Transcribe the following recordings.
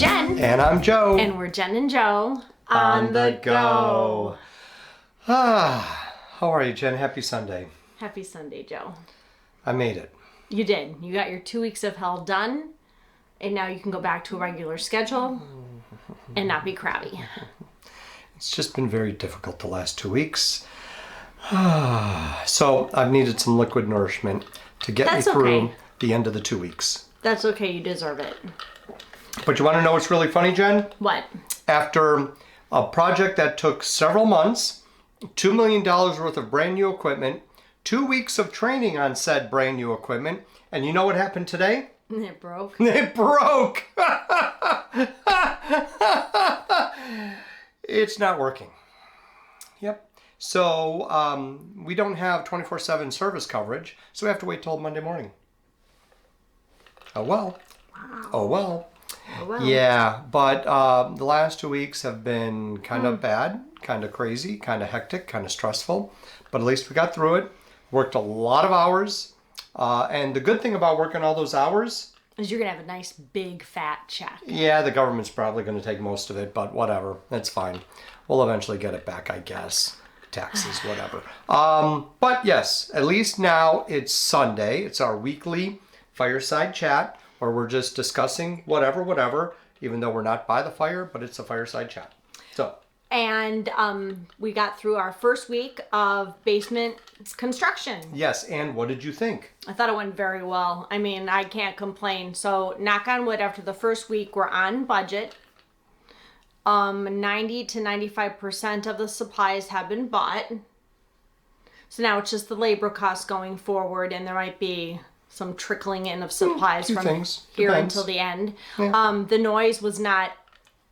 Jen. And I'm Joe. And we're Jen and Joe on the go. How are you, Jen? Happy Sunday. Happy Sunday, Joe. I made it. You did. You got your 2 weeks of hell done, and now you can go back to a regular schedule and not be crabby. It's just been very difficult the last 2 weeks. So I've needed some liquid nourishment to get me through the end of the 2 weeks. That's okay. You deserve it. But you want to know what's really funny, Jen? What? After a project that took several months, $2 million worth of brand new equipment, 2 weeks of training on said brand new equipment, and you know what happened today? It broke. It broke! It's not working. Yep. So we don't have 24/7 service coverage, so we have to wait till Monday morning. Oh well. Wow. Oh well. Oh, well. Yeah, but the last 2 weeks have been kind of bad, kind of crazy, kind of hectic, kind of stressful. But at least we got through it. Worked a lot of hours. And the good thing about working all those hours is you're going to have a nice big fat check. Yeah, the government's probably going to take most of it, but whatever. That's fine. We'll eventually get it back, I guess. Taxes, whatever. But yes, at least now it's Sunday. It's our weekly fireside chat where we're just discussing whatever, even though we're not by the fire, but it's a fireside chat. So. And we got through our first week of basement construction. Yes, and what did you think? I thought it went very well. I mean, I can't complain. So, knock on wood, after the first week, we're on budget. 90 to 95% of the supplies have been bought. So now it's just the labor costs going forward, and there might be some trickling in of supplies from here until the end. Yeah. The noise was not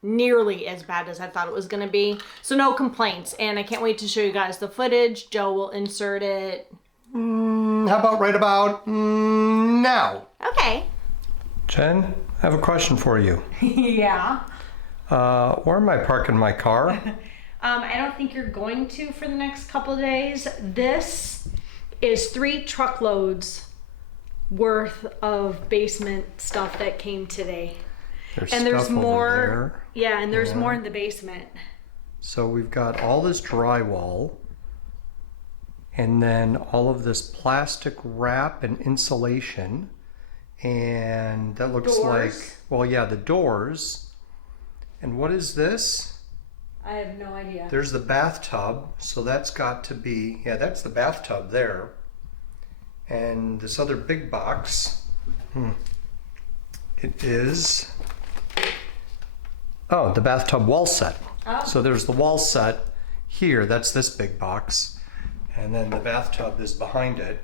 nearly as bad as I thought it was going to be. So no complaints. And I can't wait to show you guys the footage. Joe will insert it. How about right about now? Okay. Jen, I have a question for you. Yeah. Where am I parking my car? I don't think you're going to for the next couple of days. This is 3 truckloads worth of basement stuff that came today. There's more. Yeah, and there's more in the basement. So we've got all this drywall, and then all of this plastic wrap and insulation, and that looks like, well, yeah, the doors. And what is this? I have no idea. There's the bathtub, so that's got to be, yeah, that's the bathtub there. And this other big box, it is, oh, the bathtub wall set. Oh. So there's the wall set here, that's this big box. And then the bathtub is behind it.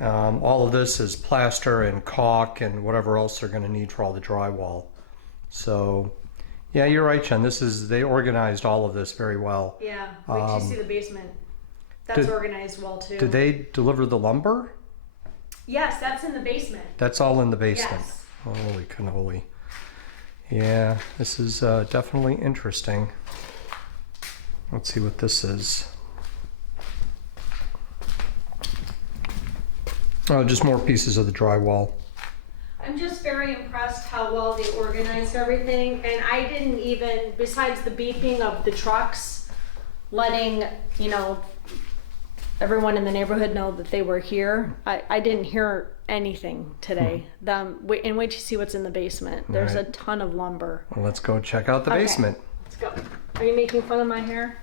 All of this is plaster and caulk and whatever else they're gonna need for all the drywall. So, yeah, you're right, Jen. They organized all of this very well. Yeah, wait till you see the basement. That's organized well too. Did they deliver the lumber? Yes, that's in the basement. That's all in the basement. Yes. Holy cannoli. Yeah, this is definitely interesting. Let's see what this is. Oh, just more pieces of the drywall. I'm just very impressed how well they organized everything. And I didn't even, besides the beeping of the trucks, letting, everyone in the neighborhood know that they were here. I didn't hear anything today. Wait till you see what's in the basement. There's a ton of lumber. Well, let's go check out the basement. Let's go. Are you making fun of my hair?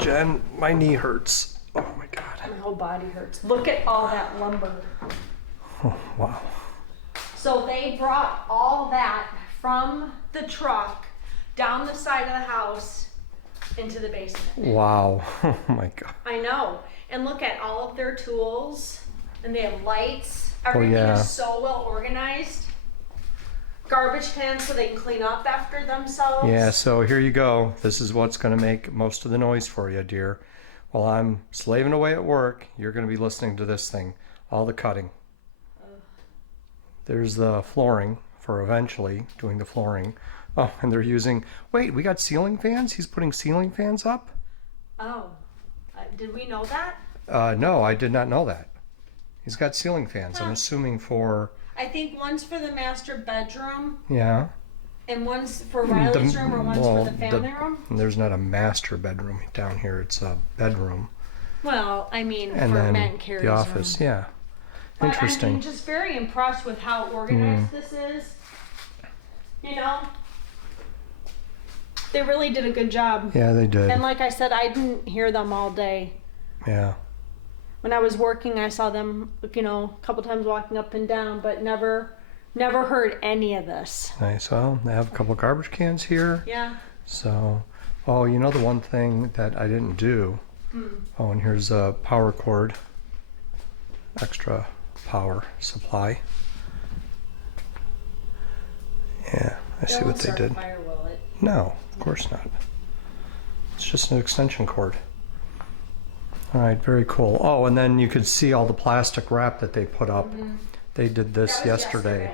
Jen, my knee hurts. Oh my God. My whole body hurts. Look at all that lumber. Oh, wow. So they brought all that from the truck down the side of the house into the basement. Wow. Oh my God. I know. And look at all of their tools, and they have lights. Everything is so well organized. Garbage cans so they can clean up after themselves. Yeah, so here you go. This is what's going to make most of the noise for you, dear. While I'm slaving away at work, you're going to be listening to this thing. All the cutting. There's the flooring for eventually doing the flooring. Oh, and they're using, wait, we got ceiling fans? He's putting ceiling fans up? Oh, did we know that? No, I did not know that. He's got ceiling fans. I'm assuming for I think one's for the master bedroom. Yeah. And one's for Riley's room, or one's for the family room? There's not a master bedroom down here. It's a bedroom. Well, I mean, and for then Matt and Carrie's the office, room. yeah. But Interesting. I'm just very impressed with how organized this is. You know? They really did a good job. Yeah, they did. And like I said, I didn't hear them all day. Yeah. When I was working, I saw them, you know, a couple times walking up and down, but never heard any of this. Nice. Well, they have a couple garbage cans here. Yeah. So, oh, you know the one thing that I didn't do? Oh, and here's a power cord. Extra power supply. Yeah, I see what they did. Fire, will it? No, of course not. It's just an extension cord. All right, very cool. Oh, and then you could see all the plastic wrap that they put up. They did this yesterday.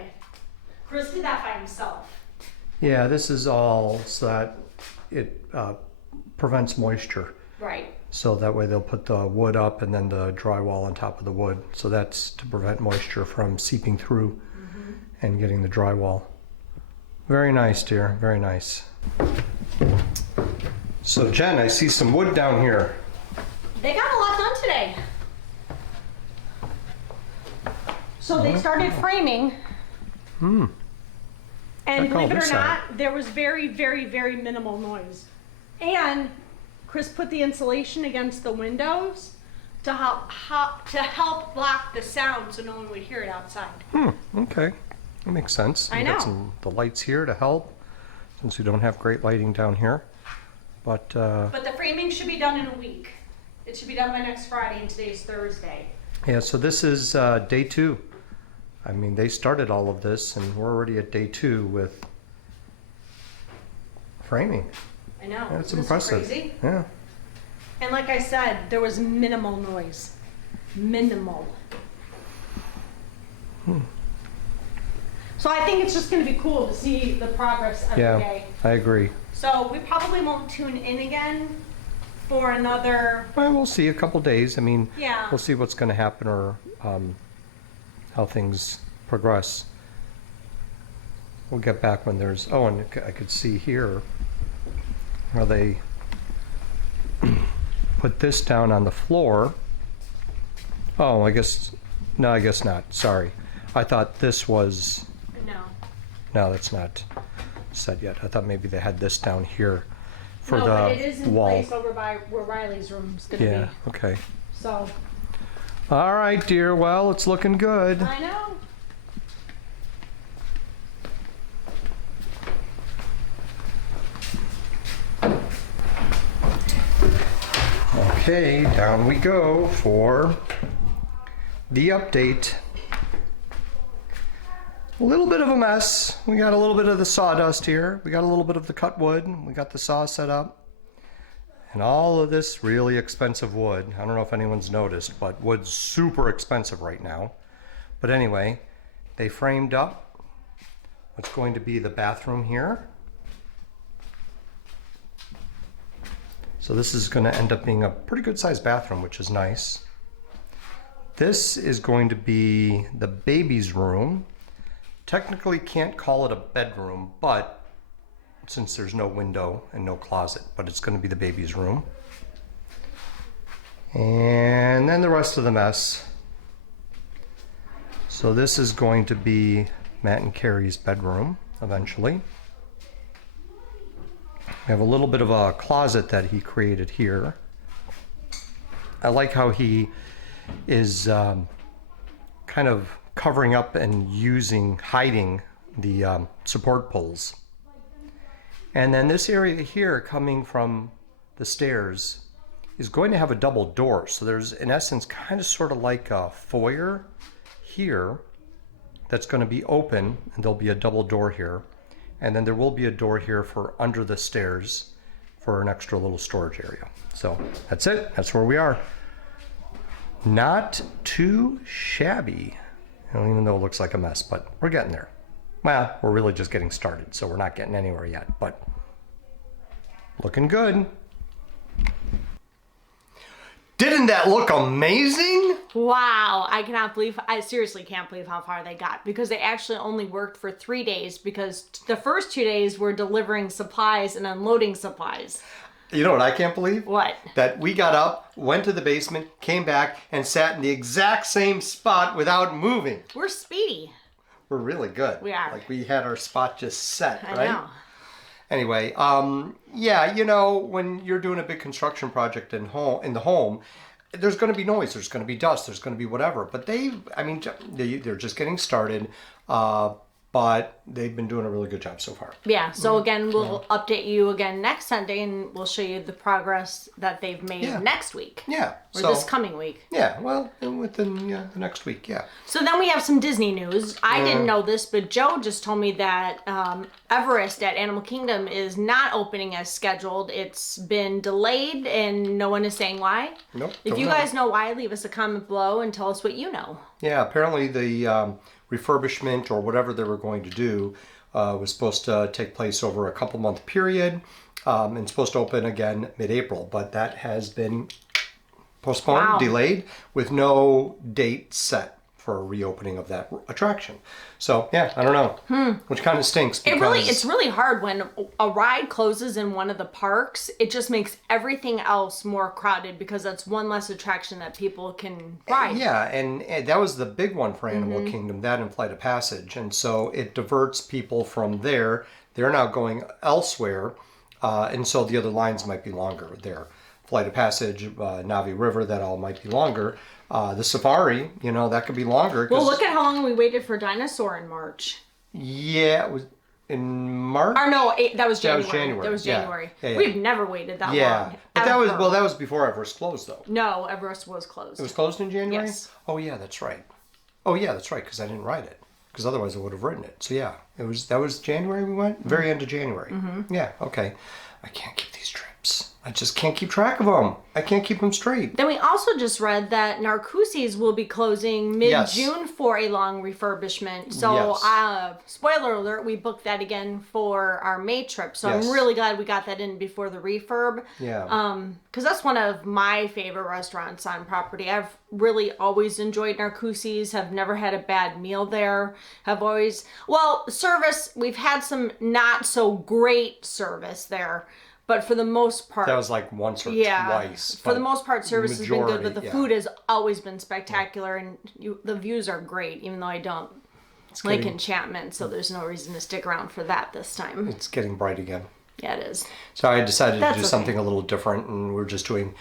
Chris did that by himself. Yeah, this is all so that it prevents moisture. Right. So that way they'll put the wood up and then the drywall on top of the wood. So that's to prevent moisture from seeping through and getting the drywall. Very nice, dear. Very nice. So Jen, I see some wood down here. They got a lot done today. So they started framing. And believe it or not, there was very, very, very minimal noise. And Chris put the insulation against the windows to help block the sound so no one would hear it outside. Okay. That makes sense. I We know. got the lights here to help since we don't have great lighting down here. But the framing should be done in a week. It should be done by next Friday, and today's Thursday. yeah, so this is day 2. I mean, they started all of this and we're already at day 2 with framing. I know. That's Isn't this impressive. crazy? Yeah. And like I said, there was minimal noise. Minimal. So I think it's just going to be cool to see the progress every day. I agree. So we probably won't tune in again for another. Well, we'll see a couple days. I mean, Yeah. we'll see what's going to happen or how things progress. We'll get back when there's, oh, and I could see here where they put this down on the floor. Oh, I guess, no, I guess not. Sorry. I thought this was, no, that's not set yet. I thought maybe they had this down here for no, the but it is in wall. place over by where Riley's room's going to Yeah, be. okay. So. All right, dear. Well, it's looking good. I know. Okay, down we go for the update. A little bit of a mess. We got a little bit of the sawdust here. We got a little bit of the cut wood. We got the saw set up. And all of this really expensive wood. I don't know if anyone's noticed, but wood's super expensive right now. But anyway, they framed up what's going to be the bathroom here. So this is going to end up being a pretty good sized bathroom, which is nice. This is going to be the baby's room. Technically can't call it a bedroom, but since there's no window and no closet, but it's going to be the baby's room. And then the rest of the mess. So this is going to be Matt and Carrie's bedroom eventually. We have a little bit of a closet that he created here. I like how he is kind of covering up and hiding the support poles. And then this area here coming from the stairs is going to have a double door. So there's in essence kind of sort of like a foyer here that's going to be open, and there'll be a double door here. And then there will be a door here for under the stairs for an extra little storage area. So that's it. That's where we are. Not too shabby. Even though it looks like a mess, but we're getting there. Well, we're really just getting started, so we're not getting anywhere yet, but looking good. Didn't that look amazing? Wow, I seriously can't believe how far they got, because they actually only worked for 3 days, because the first 2 days were delivering supplies and unloading supplies. You know what I can't believe? What? That we got up, went to the basement, came back, and sat in the exact same spot without moving. We're speedy. We're really good. We are. Like we had our spot just set, right? I know. Anyway, yeah, you know, when you're doing a big construction project in the home, there's going to be noise, there's going to be dust, there's going to be whatever. But they're just getting started. But they've been doing a really good job so far. Yeah, so again, we'll update you again next Sunday, and we'll show you the progress that they've made next week. Yeah. Or this coming week. Yeah, well, within the next week, yeah. So then we have some Disney news. I didn't know this, but Joe just told me that Everest at Animal Kingdom is not opening as scheduled. It's been delayed, and no one is saying why. Nope. If you guys know why, leave us a comment below and tell us what you know. Yeah, apparently the refurbishment or whatever they were going to do was supposed to take place over a couple-month period and supposed to open again mid-April, but that has been postponed, delayed, with no date set for a reopening of that attraction. So yeah, I don't know, which kind of stinks. Because It's really hard when a ride closes in one of the parks. It just makes everything else more crowded, because that's one less attraction that people can ride. Yeah, and that was the big one for Animal Kingdom, that and Flight of Passage, and so it diverts people from there. They're now going elsewhere, and so the other lines might be longer there. Flight of Passage, Navi River, that all might be longer. The safari, you know, that could be longer. Well, look at how long we waited for Dinosaur in March. Yeah, it was in March. Or no, that was January. That was January. Yeah. We've never waited that long. Yeah, but that was before Everest closed, though. No, Everest was closed. It was closed in January? Yes. Oh yeah, that's right. Because I didn't write it. Because otherwise I would have written it. So yeah, that was January we went? Very end of January. Yeah, okay. I can't keep these trips. I just can't keep track of them. I can't keep them straight. Then we also just read that Narcoossee's will be closing mid-June for a long refurbishage. So, spoiler alert, we booked that again for our May trip. So I'm really glad we got that in before the refurb. Yeah. Because that's one of my favorite restaurants on property. I've really always enjoyed Narcoossee's. Have never had a bad meal there. Service, we've had some not so great service there. But for the most part... That was like once or twice. For the most part, service has been good, but the food has always been spectacular, and the views are great, even though I don't like Enchantment, so there's no reason to stick around for that this time. It's getting bright again. Yeah, it is. So I decided to do something a little different, and we're just doing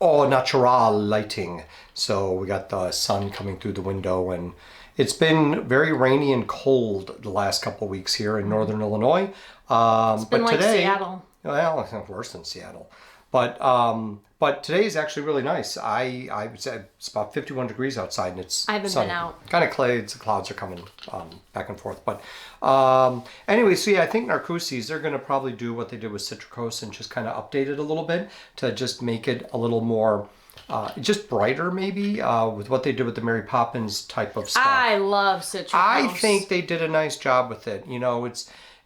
au natural lighting. So we got the sun coming through the window, and it's been very rainy and cold the last couple of weeks here in northern Illinois. It's been like today, Seattle. Well, it's worse than Seattle. But today is actually really nice. I would say it's about 51 degrees outside, and it's I haven't sunny. been out. Kind of clouds. The clouds are coming back and forth. But anyway, so yeah, I think Narcoossee's, they're going to probably do what they did with Citricos and just kind of update it a little bit to just make it a little more... just brighter, maybe, with what they did with the Mary Poppins type of stuff. I love Citricos. I think they did a nice job with it. You know,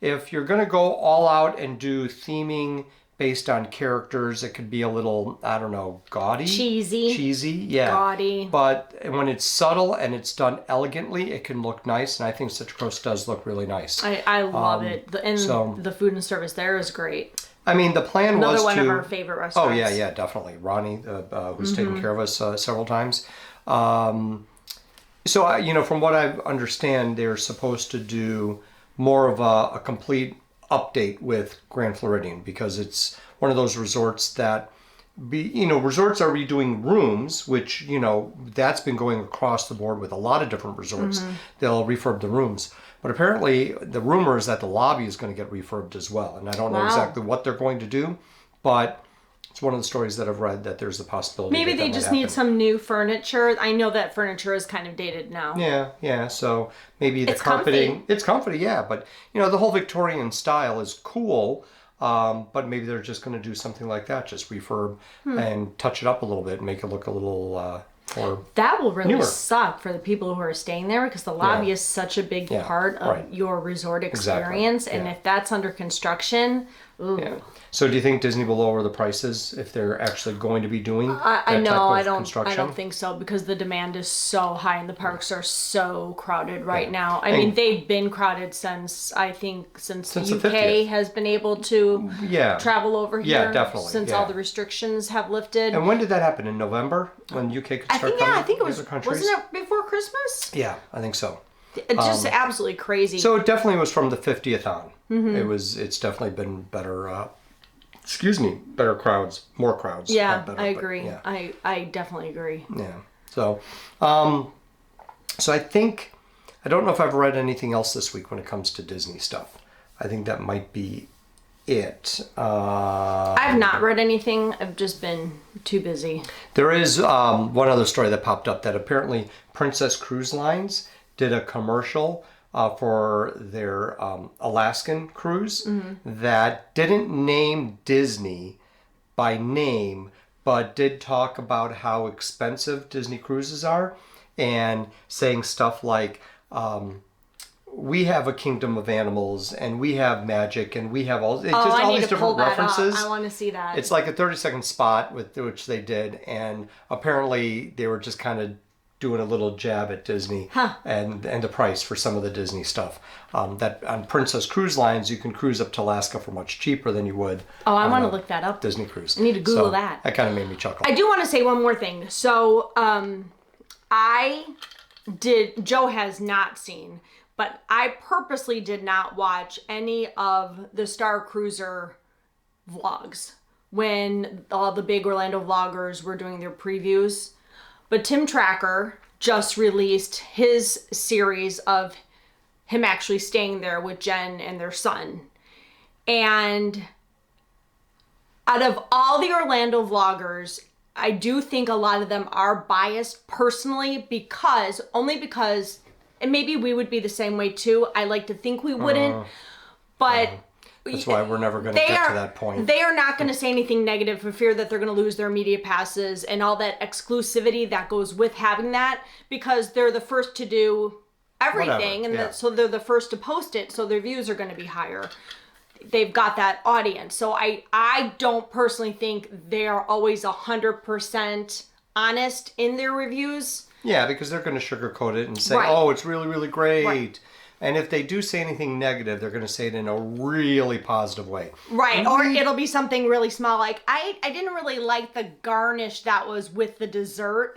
if you're going to go all out and do theming based on characters, it could be a little, I don't know, gaudy. Cheesy, yeah. Gaudy. But when it's subtle and it's done elegantly, it can look nice, and I think Citricos does look really nice. I love it. The food and service there is great. I mean, the plan was to... Another one of our favorite restaurants. Oh, yeah, definitely. Ronnie, who's taken care of us several times. So, from what I understand, they're supposed to do more of a complete update with Grand Floridian, because it's one of those resorts that... resorts are redoing rooms, which, that's been going across the board with a lot of different resorts. They'll refurb the rooms. But apparently, the rumor is that the lobby is going to get refurbed as well. And I don't know exactly what they're going to do, but it's one of the stories that I've read that there's the possibility. Maybe they just need some new furniture. I know that furniture is kind of dated now. Yeah. So maybe the carpeting. Comfy. It's comfy, yeah. But, the whole Victorian style is cool. But maybe they're just going to do something like that, just refurb and touch it up a little bit and make it look a little... that will really suck for the people who are staying there, because the lobby is such a big part of your resort experience. And if that's under construction, Ooh. Yeah. So do you think Disney will lower the prices if they're actually going to be doing I that know. type of construction? I don't think so because the demand is so high and the parks are so crowded right Yeah. now. I mean, they've been crowded since the UK has been able to travel over here. Yeah, definitely. Since all the restrictions have lifted. And when did that happen? In November, when UK could start coming? I think it was. Other countries? Wasn't it before Christmas? Yeah, I think so. It's just absolutely crazy. So it definitely was from the 50th on. It's definitely been better. Better crowds, more crowds. Yeah, better, I agree. Yeah. I definitely agree. Yeah. So, so I think I don't know if I've read anything else this week when it comes to Disney stuff. I think that might be it. I've not read anything. I've just been too busy. There is one other story that popped up that apparently Princess Cruise Lines did a commercial for their Alaskan cruise that didn't name Disney by name, but did talk about how expensive Disney cruises are and saying stuff like, we have a kingdom of animals and we have magic and we have all these different references. I want to see that. It's like a 30-second spot with which they did, and apparently they were just kind of doing a little jab at Disney and the price for some of the Disney stuff. That on Princess Cruise Lines, you can cruise up to Alaska for much cheaper than you would. Oh, I want to look that up. Disney cruise. I need to Google that. That kind of made me chuckle. I do want to say one more thing. So, Joe has not seen, but I purposely did not watch any of the Starcruiser vlogs when all the big Orlando vloggers were doing their previews. But Tim Tracker just released his series of him actually staying there with Jen and their son. And out of all the Orlando vloggers, I do think a lot of them are biased personally because, and maybe we would be the same way too. I like to think we wouldn't, but... That's why we're never going to get to that point. They are not going to say anything negative for fear that they're going to lose their media passes and all that exclusivity that goes with having that, because they're the first to do everything so they're the first to post it, so their views are going to be higher. They've got that audience. So I don't personally think they're always 100% honest in their reviews. Yeah, because they're going to sugarcoat it and say, oh, it's really, really great. Right. And if they do say anything negative, they're going to say it in a really positive way. Right. Or it'll be something really small. Like, I didn't really like the garnish that was with the dessert.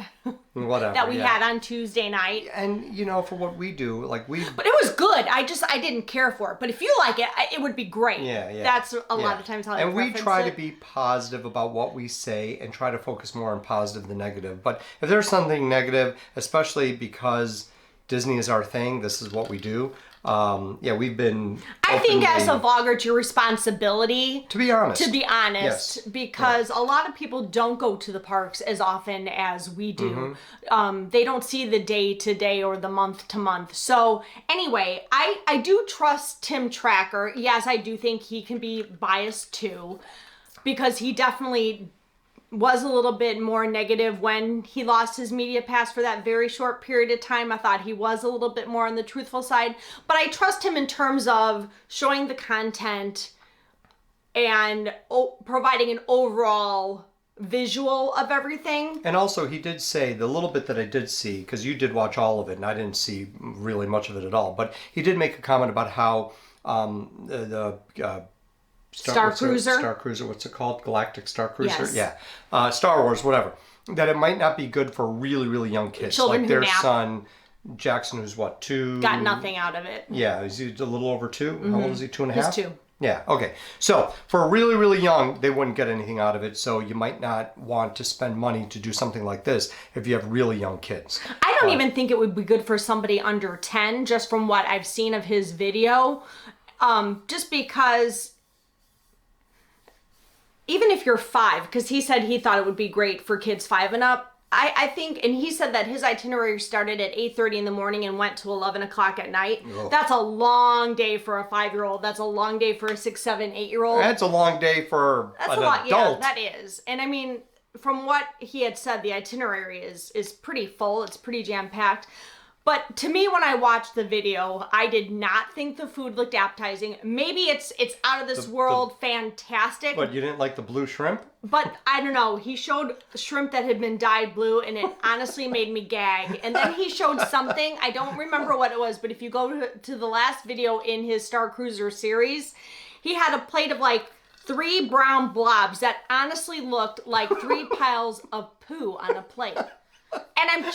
Whatever. that we had on Tuesday night. And, for what we do, But it was good. I didn't care for it. But if you like it, it would be great. Yeah. That's a lot of times how I And we try it. to be positive about what we say and try to focus more on positive than negative. But if there's something negative, especially because Disney is our thing, this is what we do. We've been. I think as a vlogger, it's your responsibility to be honest. Yes. Because a lot of people don't go to the parks as often as we do. They don't see the day to day or the month to month. So anyway, I do trust Tim Tracker. Yes, I do think he can be biased too, because he definitely was a little bit more negative when he lost his media pass for that very short period of time. I thought he was a little bit more on the truthful side, but I trust him in terms of showing the content and providing an overall visual of everything. And also he did say, the little bit that I did see, because you did watch all of it and I didn't see really much of it at all, but he did make a comment about how Starcruiser, what's it called? Galactic Starcruiser? Yes. Yeah. Star Wars, whatever. That it might not be good for really, really young kids. Children like who their nap. son, Jackson, who's what, 2? Got nothing out of it. Yeah, is he a little over 2? How old is he, 2.5? He's 2. Yeah, okay. So, for really, really young, they wouldn't get anything out of it, so you might not want to spend money to do something like this if you have really young kids. I don't even think it would be good for somebody under 10, just from what I've seen of his video. Just because... Even if you're 5, because he said he thought it would be great for kids 5 and up, I think, and he said that his itinerary started at 8:30 in the morning and went to 11 o'clock at night. Oh. That's a long day for a 5-year-old. That's a long day for a 6, 7, 8-year-old. That's a long day for an adult. Yeah, that is. And I mean, from what he had said, the itinerary is pretty full. It's pretty jam-packed. But to me, when I watched the video, I did not think the food looked appetizing. Maybe it's out of this world, fantastic. But you didn't like the blue shrimp? But I don't know. He showed shrimp that had been dyed blue, and it honestly made me gag. And then he showed something. I don't remember what it was, but if you go to the last video in his Starcruiser series, he had a plate of like 3 brown blobs that honestly looked like 3 piles of poo on a plate. And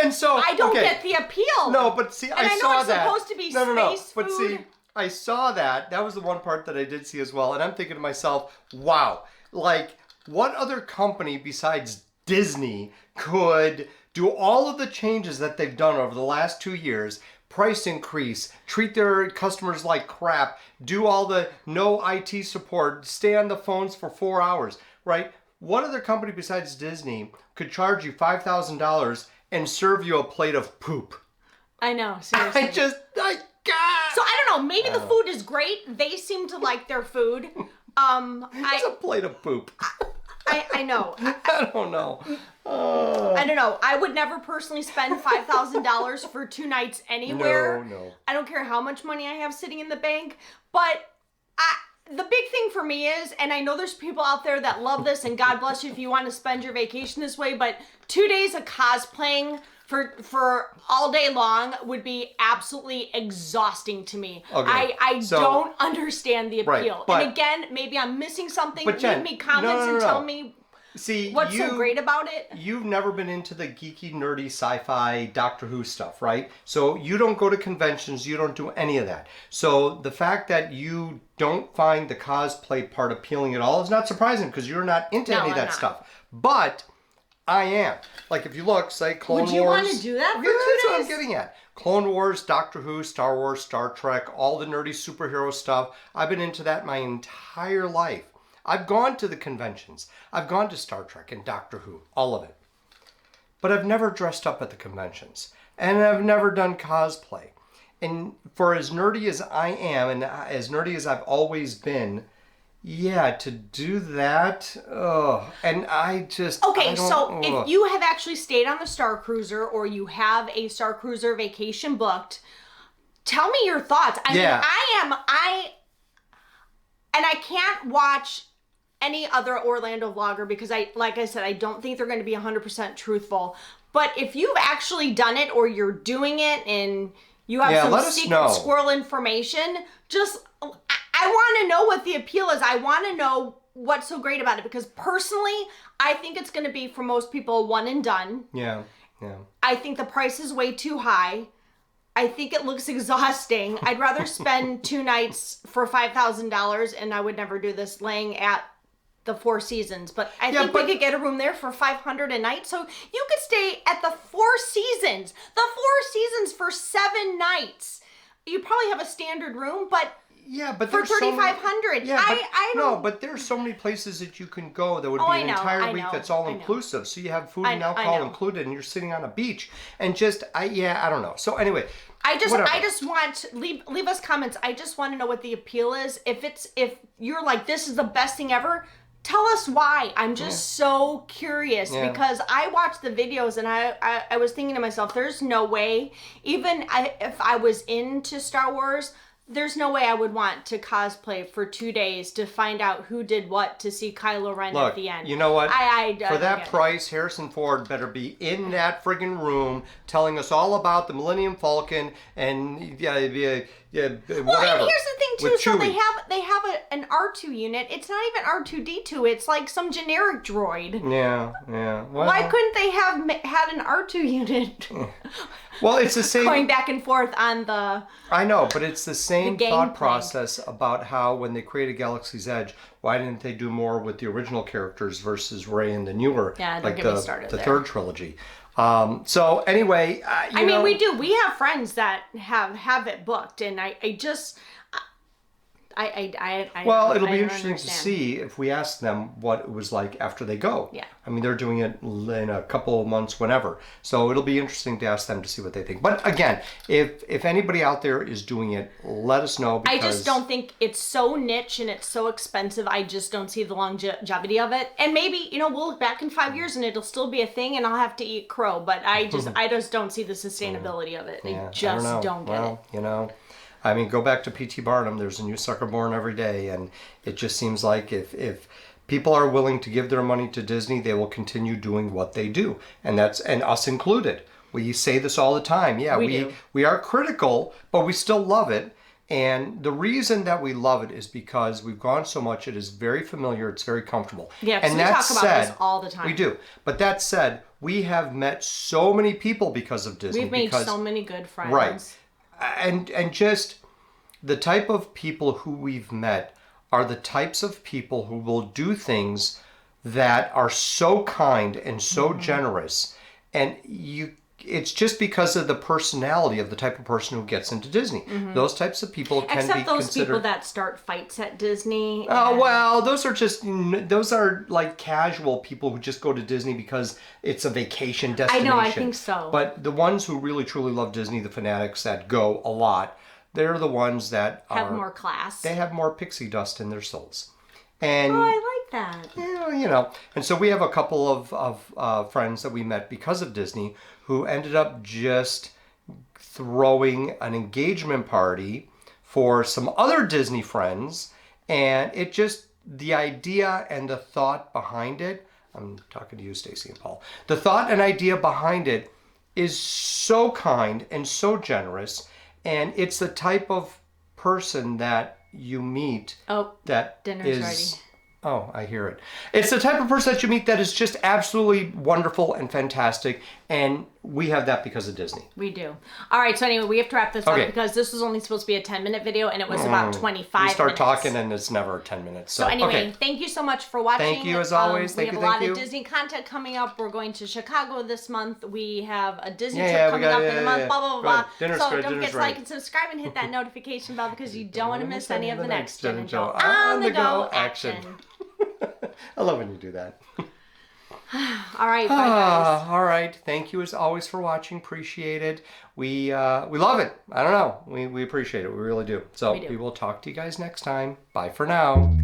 and so I don't get the appeal. No, but see, I saw that. It's supposed to be space food. But see, I saw that. That was the one part that I did see as well. And I'm thinking to myself, wow, like what other company besides Disney could do all of the changes that they've done over the last 2 years? Price increase, treat their customers like crap, do all the no IT support, stay on the phones for 4 hours, right? What other company besides Disney could charge you $5,000 and serve you a plate of poop? I know, seriously. God. So I don't know, maybe the food is great. They seem to like their food. It's a plate of poop. I know. I don't know. I don't know. I would never personally spend $5,000 for 2 nights anywhere. No. I don't care how much money I have sitting in the bank. But the big thing for me is, and I know there's people out there that love this, and God bless you if you want to spend your vacation this way, but 2 days of cosplaying for all day long would be absolutely exhausting to me. Okay. I don't understand the appeal. Right, and again, maybe I'm missing something. But Jen, leave me comments and tell me what's so great about it. You've never been into the geeky, nerdy, sci-fi, Doctor Who stuff, right? So you don't go to conventions, you don't do any of that. So the fact that you don't find the cosplay part appealing at all is not surprising because you're not into any of that stuff. But I am. Like if you look, say Clone Wars. Would you want to do that for 2 days? That's what I'm getting at. Clone Wars, Doctor Who, Star Wars, Star Trek, all the nerdy superhero stuff. I've been into that my entire life. I've gone to the conventions. I've gone to Star Trek and Doctor Who, all of it. But I've never dressed up at the conventions. And I've never done cosplay. And for as nerdy as I am, and as nerdy as I've always been, yeah, to do that, and I just... Okay, so if you have actually stayed on the Starcruiser or you have a Starcruiser vacation booked, tell me your thoughts. I mean, I can't watch any other Orlando vlogger because like I said, I don't think they're going to be 100% truthful. But if you've actually done it or you're doing it and you have some secret squirrel information, I want to know what the appeal is. I want to know what's so great about it because personally, I think it's going to be for most people one and done. Yeah. I think the price is way too high. I think it looks exhausting. I'd rather spend 2 nights for $5,000, and I would never do this, laying at the Four Seasons. But I think we could get a room there for $500 a night. So you could stay at the Four Seasons. The Four Seasons for 7 nights. You probably have a standard room, but... Yeah, but for $3,500. Yeah, I don't know. But there's so many places that you can go that would be an entire week that's all inclusive. So you have food and alcohol included, and you're sitting on a beach, and I don't know. So anyway, I just want leave us comments. I just want to know what the appeal is. If you're like, this is the best thing ever, tell us why. I'm just so curious because I watched the videos and I was thinking to myself, there's no way. Even if I was into Star Wars, there's no way I would want to cosplay for 2 days to find out who did what to see Kylo Ren at the end. You know what? For that price, Harrison Ford better be in that friggin' room telling us all about the Millennium Falcon and whatever. Well, and here's the thing too. So they have an R2 unit. It's not even R2D2. It's like some generic droid. Yeah. Well, why couldn't they have had an R2 unit? Well, it's the same. Going back and forth on the... I know, but it's the same thought process about how when they created Galaxy's Edge, why didn't they do more with the original characters versus Rey and the newer, like the third trilogy? So anyway, we do. We have friends that have it booked, and I just... Well, it'll be interesting to see if we ask them what it was like after they go. Yeah. I mean, they're doing it in a couple of months, whenever. So it'll be interesting to ask them to see what they think. But again, if anybody out there is doing it, let us know. Because I just don't think it's so niche and it's so expensive. I just don't see the longevity of it. And maybe, we'll look back in 5 years and it'll still be a thing and I'll have to eat crow. But I just don't see the sustainability of it. I just don't get it. I mean, go back to P.T. Barnum. There's a new sucker born every day, and it just seems like if people are willing to give their money to Disney, they will continue doing what they do, and us included. We say this all the time. Yeah, we are critical, but we still love it. And the reason that we love it is because we've gone so much. It is very familiar. It's very comfortable. Yeah, because we talk about this all the time. We do. But that said, we have met so many people because of Disney. We've made so many good friends. Right. And just the type of people who we've met are the types of people who will do things that are so kind and so generous. And it's just because of the personality of the type of person who gets into Disney. Those types of people can be considered... people that start fights at Disney. Oh, well, those are like casual people who just go to Disney because it's a vacation destination. I know, I think so. But the ones who really truly love Disney, the fanatics that go a lot, they're the ones that have more class. They have more pixie dust in their souls. And I like that. Yeah, and so we have a couple of friends that we met because of Disney who ended up just throwing an engagement party for some other Disney friends, and it just, the idea and the thought behind it, I'm talking to you, Stacy and Paul, the thought and idea behind it is so kind and so generous, and it's the type of person that you meet that dinner's ready. Oh, I hear it. It's the type of person that you meet that is just absolutely wonderful and fantastic, and we have that because of Disney. We do. All right, so anyway, we have to wrap this up because this was only supposed to be a 10-minute video, and it was about 25 minutes. We start talking, and it's never 10 minutes. So anyway, thank you so much for watching. Thank you, as always. We have a lot of Disney content coming up. We're going to Chicago this month. We have a Disney trip coming up in a month, blah, blah, blah, blah. So don't forget to like and subscribe and hit that notification bell because you don't want to miss any of the next Jen and Joe on-the-go action. I love when you do that. All right, bye guys. All right. Thank you as always for watching. Appreciate it. We love it. I don't know. We appreciate it. We really do. So we will talk to you guys next time. Bye for now.